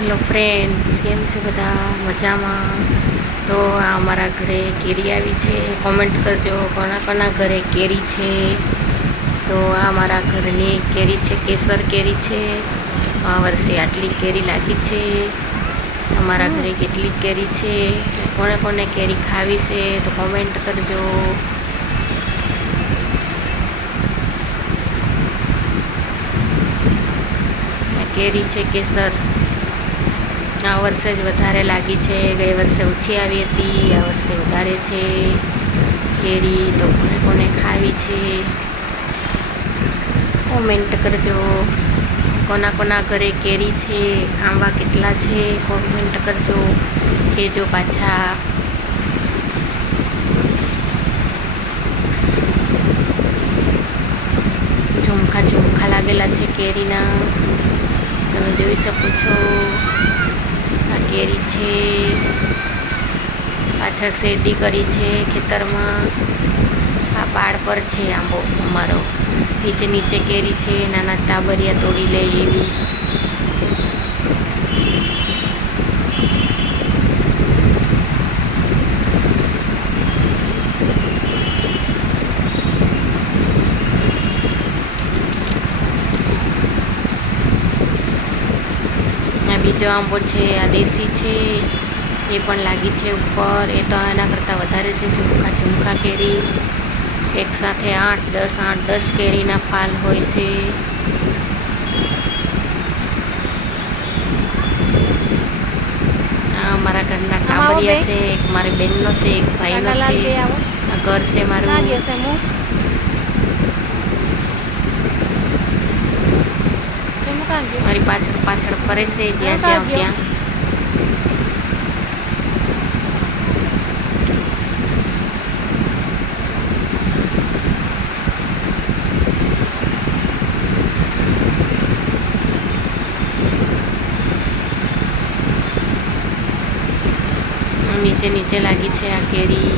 Hello friends, કેમ છો બધા? મજામાં? તો આ અમારા ઘરે કેરી આવી છે. કોમેન્ટ કરજો કોના કોના ઘરે કેરી છે. તો આ અમારા ઘરની કેરી છે, કેસર કેરી છે. આ વર્ષે આટલી કેરી લાગી છે. અમારા ઘરે કેટલી કેરી છે, કોને કોને કેરી ખાવી છે તો કોમેન્ટ કરજો. કેરી છે કેસર, આ વર્ષે જ વધારે લાગી છે. ગઈ વર્ષે ઓછી આવી હતી, આ વર્ષે વધારે છે કેરી. તો કોને કોને ખાવી છે કોમેન્ટ કરજો. કોના કોના ઘરે કેરી છે, આંબા કેટલા છે કોમેન્ટ કરજો, કહેજો પાછા. ઝુમખા ઝુમખા લાગેલા છે કેરીના, તમે જોઈ શકો છો. આ કેરી છે, પાછળ શેરડી કરી છે ખેતરમાં. આ પાડ પર છે આંબો અમારો. નીચે નીચે કેરી છે, નાના ટાબરિયા તોડી લે એવી. બીજો આંબો છે, આ દેશી છે, એ પણ લાગી છે ઉપર. એ તો એના કરતાં વધારે છે. ઝુમખા ઝુમખા કેરી એક સાથે 8-10 કેરીના ફાલ હોય છે. આ અમારા ઘરના ટાબરિયા છે. એક મારી બહેનનો છે, એક ભાઈનો છે. આ ઘર છે મારું. મારી પાછળ પાછળ ફરે છે, જ્યાં જાઉં ત્યાં. નીચે નીચે લાગી છે આ કેરી.